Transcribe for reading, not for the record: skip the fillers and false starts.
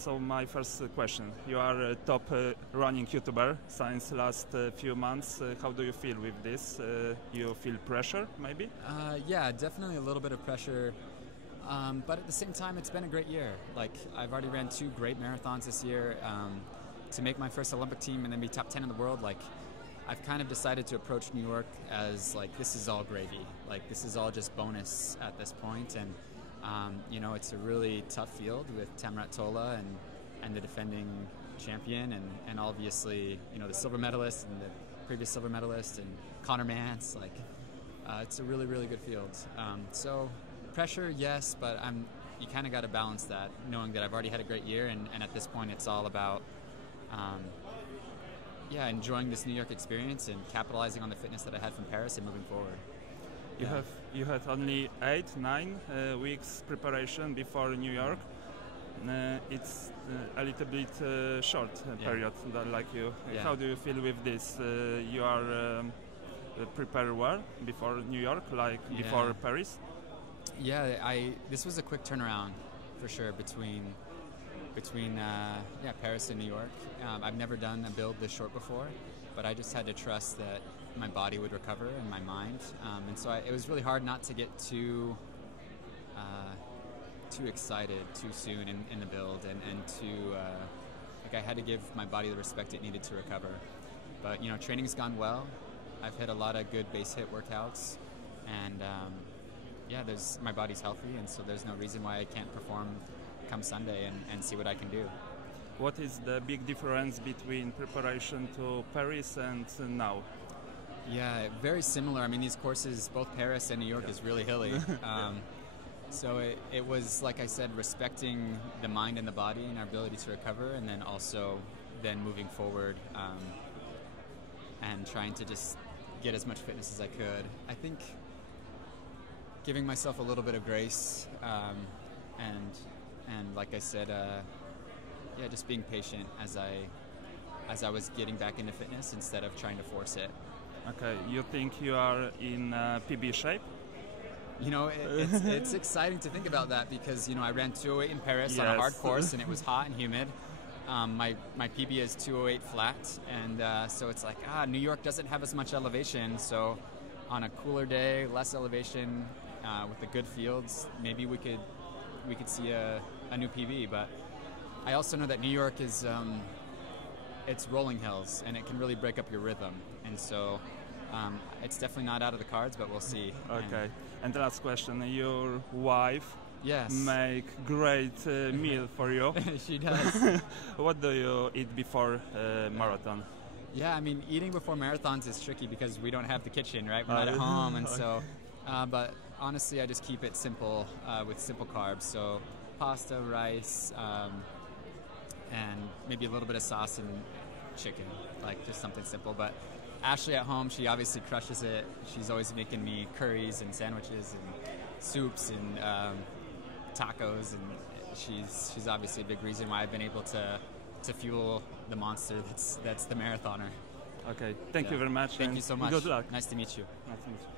So my first question, you are a top running YouTuber since last few months. How do you feel with this? You feel pressure, maybe? Yeah, definitely a little bit of pressure. But at the same time, it's been a great year. Like, I've already ran 2 great marathons this year. To make my first Olympic team and then be top 10 in the world, like, I've kind of decided to approach New York as, like, this is all gravy. Like, this is all just bonus at this point. And you know, it's a really tough field with Tamrat Tola and the defending champion and obviously, you know, the silver medalist and the previous silver medalist and Connor Mance. Like, it's a really, really good field. So pressure, yes, but you kind of got to balance that, knowing that I've already had a great year and at this point it's all about enjoying this New York experience and capitalizing on the fitness that I had from Paris and moving forward. You had only 8-9 weeks preparation before New York. It's a little bit short period, like you. Yeah. How do you feel with this? You are prepared well before New York, like before Paris? Yeah, this was a quick turnaround for sure between Paris and New York. I've never done a build this short before, but I just had to trust that my body would recover and my mind. And so it was really hard not to get too excited too soon in the build and to like I had to give my body the respect it needed to recover. But you know, training's gone well. I've hit a lot of good base hit workouts, and my body's healthy, and so there's no reason why I can't perform come Sunday and see what I can do. What is the big difference between preparation to Paris and now? Yeah, very similar. I mean, these courses, both Paris and New York, is really hilly. So it was, like I said, respecting the mind and the body and our ability to recover, and then also moving forward and trying to just get as much fitness as I could. I think giving myself a little bit of grace and like I said, just being patient as I was getting back into fitness instead of trying to force it. Okay, you think you are in PB shape? You know, it's exciting to think about that because, you know, I ran 2:08 in Paris on a hard course and it was hot and humid. My PB is 2:08 flat, and so it's like, New York doesn't have as much elevation, so on a cooler day, less elevation, with the good fields, maybe we could see a new PB. But I also know that New York is it's rolling hills and it can really break up your rhythm, and so it's definitely not out of the cards, but we'll see. Okay. And the last question, your wife make great meal for you. She does. What do you eat before marathon? Yeah, I mean, eating before marathons is tricky because we don't have the kitchen, right? We're not at home, and so but honestly I just keep it simple with simple carbs, so pasta, rice, and maybe a little bit of sauce and chicken, like just something simple. But Ashley at home, she obviously crushes it. She's always making me curries and sandwiches and soups and tacos, and she's obviously a big reason why I've been able to fuel the monster that's the marathoner. Okay, thank you very much. Thank you so much. Good luck. Nice to meet you. Nice to meet you.